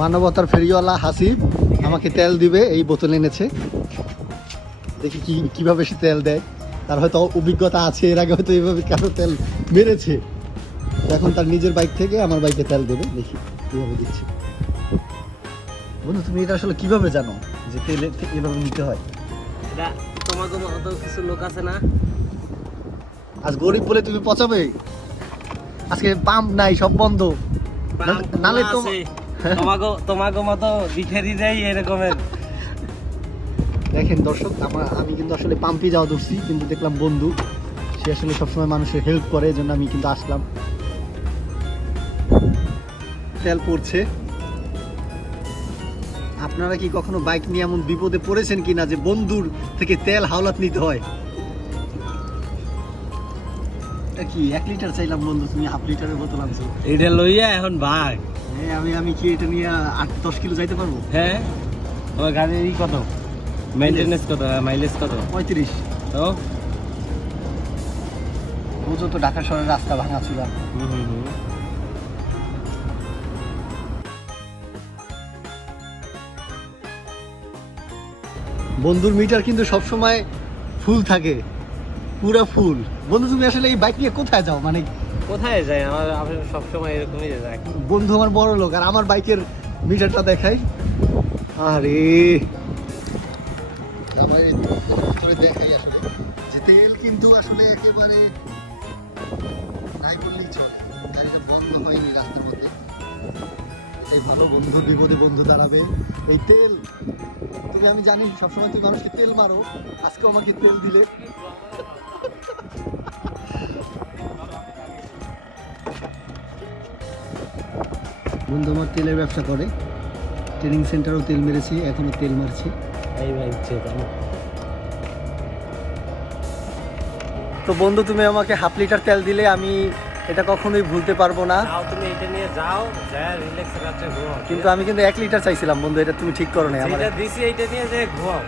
মানবতার ফেরিওয়ালা হাসিব আমাকে তেল দিবে, এই বোতল এনেছে। দেখি কিভাবে সে তেল দেয়। তার হয়তো অভিজ্ঞতা আছে, এর আগে হয়তো এইভাবে কেন তেল মেরেছে। এখন তার নিজের বাইক থেকে আমার বাইকে তেল দেবে, দেখি কিভাবে দিচ্ছে। বন্ধু তুমি এটা আসলে কিভাবে জানো যে তেল এভাবে নিতে হয়? এটা তোমাকে মতো কিছু লোক আছে না, আজ গরিব বলে তুমি পচাবে। আজকে পাম্প নাই, সব বন্ধ। নালে তো তোমাকে মতো ভিখারি দেয় এরকমের। দেখেন দর্শক, আমি কিন্তু আসলে পাম্পে যাওয়া ধরছি, কিন্তু দেখলাম বন্ধু সে আসলে সবসময় মানুষের হেল্প করে, এই জন্য আমি কিন্তু আসলাম। তেল পড়ছে। আপনারা কি কখনো বাইক নিয়ে এমন বিপদে পড়েছেন কিনা যে বন্ধুর থেকে তেল হাওলাত নিতে হয়? এটা কি 1 লিটার চাইলাম বন্ধু, তুমি হাফ লিটারের বোতল আনছো। এটা লইয়া এখন ভাগ। হ্যাঁ, আমি কি এটা নিয়ে 8-10 কিলো যাইতে পারবো? হ্যাঁ, তোমার গাড়ির কত মেইনটেনেন্স, কত মাইলেজ কত? 35। তো বুঝো তো ঢাকা শহরের রাস্তা ভাঙাচুরা। বন্ধুর মিটার কিন্তু সবসময় ফুল থাকে, পুরো ফুল। বন্ধু তুমি আসলে এই বাইক নিয়ে কোথায় যাও? মানে কোথায় যায়? আমি সবসময় এরকমই যাই। বন্ধু আমার বড় লোক, আর আমার বাইকের মিটারটা দেখাই। আরে আমার ভিতরে দেখাই আসলে যে তেল কিন্তু আসলে একেবারে নাই বললেই চলে। গাড়িটা বন্ধ হয়নি রাস্তার মধ্যে। এই ভালো বন্ধু বিপদে বন্ধু দাঁড়াবে। এই তেল তুমি, আমি জানি সবসময় তুমি মানুষকে তেল মারো, আজকে আমাকে তেল দিলে। বন্ধু আমার তেলের ব্যবসা করে, ট্রেনিং সেন্টারও তেল মেরেছি, এখনো তেল মারছি। এই ভাই তো বন্ধু তুমি আমাকে হাফ লিটার তেল দিলে, আমি এটা কখনোই ভুলতে পারবো না। যাও, তুমি এটা নিয়ে যাও, যায় রিল্যাক্স রাতে ঘুমাও। কিন্তু আমি কিন্তু 1 লিটার চাইছিলাম বন্ধু, এটা তুমি ঠিক করো না। আমার এটা দিছি, এইটা নিয়ে যে ঘুমাও।